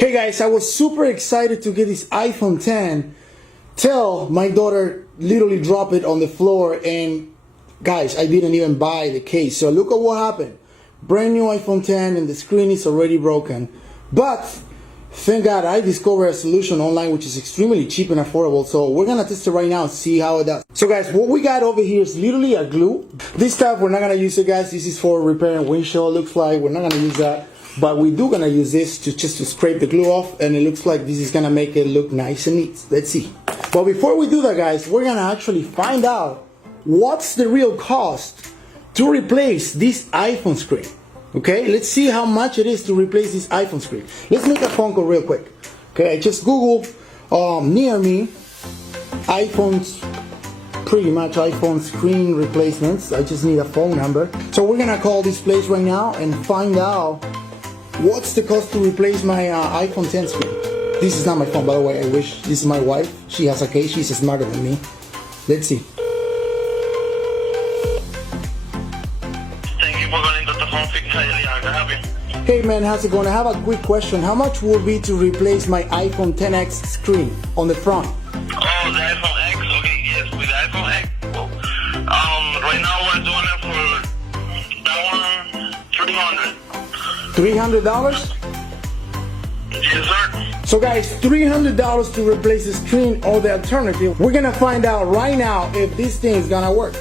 Hey guys, I was super excited to get this iPhone 10 till my daughter literally dropped it on the floor, and guys, I didn't even buy the case. So look at what happened. Brand new iPhone 10 and the screen is already broken. But thank God I discovered a solution online which is extremely cheap and affordable. So we're gonna test it right now and see how it does. So guys, what we got over here is literally a glue. This stuff we're not gonna use it, guys. This is for repairing windshield, looks like. We're not gonna use that. But we do gonna use this just to scrape the glue off, and it looks like this is gonna make it look nice and neat. Let's see. But before we do that, guys, we're gonna actually find out what's the real cost to replace this iPhone screen. Okay, let's see how much it is to replace this iPhone screen. Let's make a phone call real quick. Okay, I just Google near me iPhones, pretty much iPhone screen replacements. I just need a phone number. So we're gonna call this place right now and find out what's the cost to replace my iPhone 10 screen. This is not my phone, by the way. I wish. This is my wife. She has a case. She's smarter than me. Let's see. Thank you for calling Dr. Home Fix. How can I help you? Hey man, how's it going? I have a quick question. How much will it be to replace my iPhone 10X screen on the front? Oh, the iPhone X? Okay, yes, with the iPhone X. Right now we're doing it for that one, $300. $300? Yes, sir. So guys, $300 to replace the screen, or the alternative. We're gonna find out right now if this thing is gonna work.